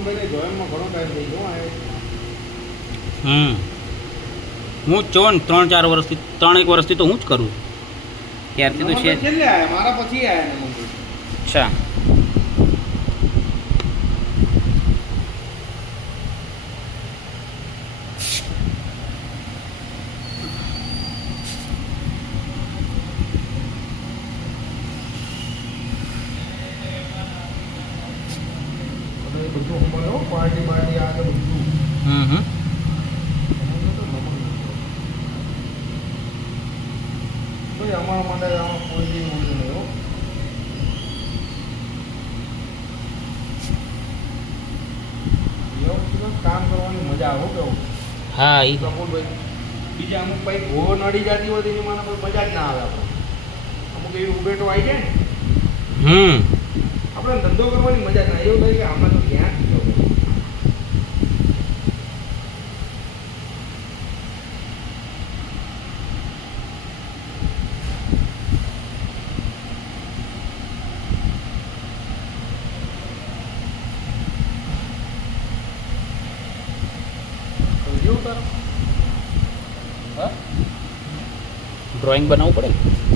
નંબરે જોઈનમાં ઘણો ટાઈમ થઈ ગયો આ હું જ છું ને 3-4 વર્ષથી 3-1 વર્ષથી તો હું જ કરું ત્યારથી તો છે છેલ્લે આયા મારા પછી આયા ને મંદિર અચ્છા બધું મળે પાર્ટી પાર્ટી આગળ બધું અમારા માટે આમાં કોઈ બી ઓલું નહીં હો વ્યવસ્થિત કામ કરવાની મજા આવે કેવું હા એ પ્રફુલભાઈ બીજા અમુક ભાઈ ઘો નડી જતી હોય તો એની મને કોઈ મજા જ ના આવે આપણે અમુક એવી ઉભેટો આવી જાય ને આપણે ધંધો કરવાની મજા જ ના એવું થાય કે આમાં તો ક્યાં ગયો ડ્રોઈંગ બનાવવું પડે ને